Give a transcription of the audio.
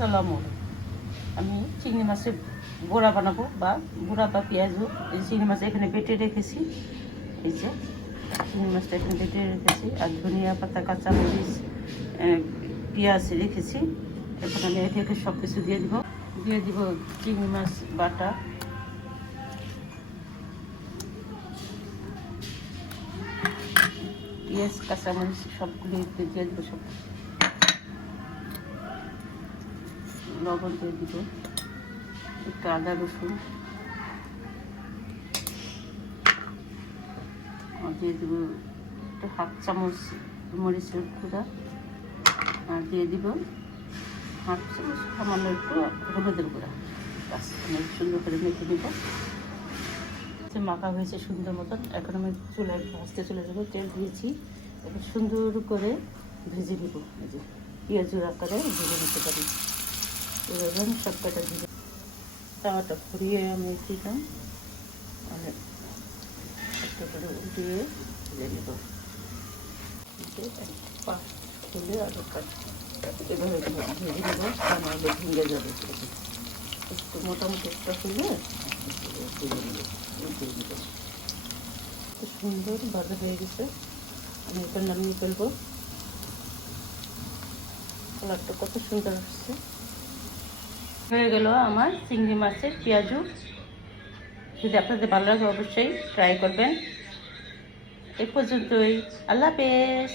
আসসালামু আলাইকুম। আমি চিংড়ি মাছের বড়া বানাবো বা বড়া বা পেঁয়াজও। এই চিংড়ি মাছ এখানে বেটে রেখেছি। এই যে চিংড়ি মাছটা এখানে বেটে রেখেছি, আর ধনিয়া পাতা, কাঁচামরিচ, পেঁয়াজ রেখেছি। এখন আমি একে একে সব কিছু দিয়ে দিব চিংড়ি মাছ বাটা, পেঁয়াজ, কাঁচামরিচ সবগুলো দিয়ে দিব। সব লবণ দিয়ে দিব, একটু আদা রসুন দিয়ে দিব, একটু হাফ চামচ মরিচের গুঁড়া, আর দিয়ে দিব হাফ চামচ সামান্য একটু হলুদের গুঁড়া। বাস অনেক সুন্দর করে মেখে নিব। মাখা হয়েছে সুন্দর মতন। এখন আমি চুলায় ভাজতে চলে যাবো। তেল দিয়েছি, এখন সুন্দর করে ভেজে নিব। এই যে পেঁয়াজুর আকারে ভেজে নিতে পারি। এবার সব কটা ভেজে তাওয়াটা ঘুরিয়ে আমি দিলাম, অনেক একটা করে উল্টিয়ে ভেজে নেব। পা খুলে আর এভাবে ভেজে নেব, নাহলে ভেঙে যাবে। একটু মোটামুটি একটা খুলে ভেজে নেব, উল্টিয়ে নেব। খুব সুন্দর ভাজা হয়ে গেছে। আমি এটা নামিয়ে ফেলবো। কালারটা কত সুন্দর আসছে। হয়ে গেল আমার চিংড়ি মাছের পেঁয়াজু। যদি আপনাদের ভালো লাগে অবশ্যই ট্রাই করবেন। এই পর্যন্তই। আল্লাহ হাফেজ।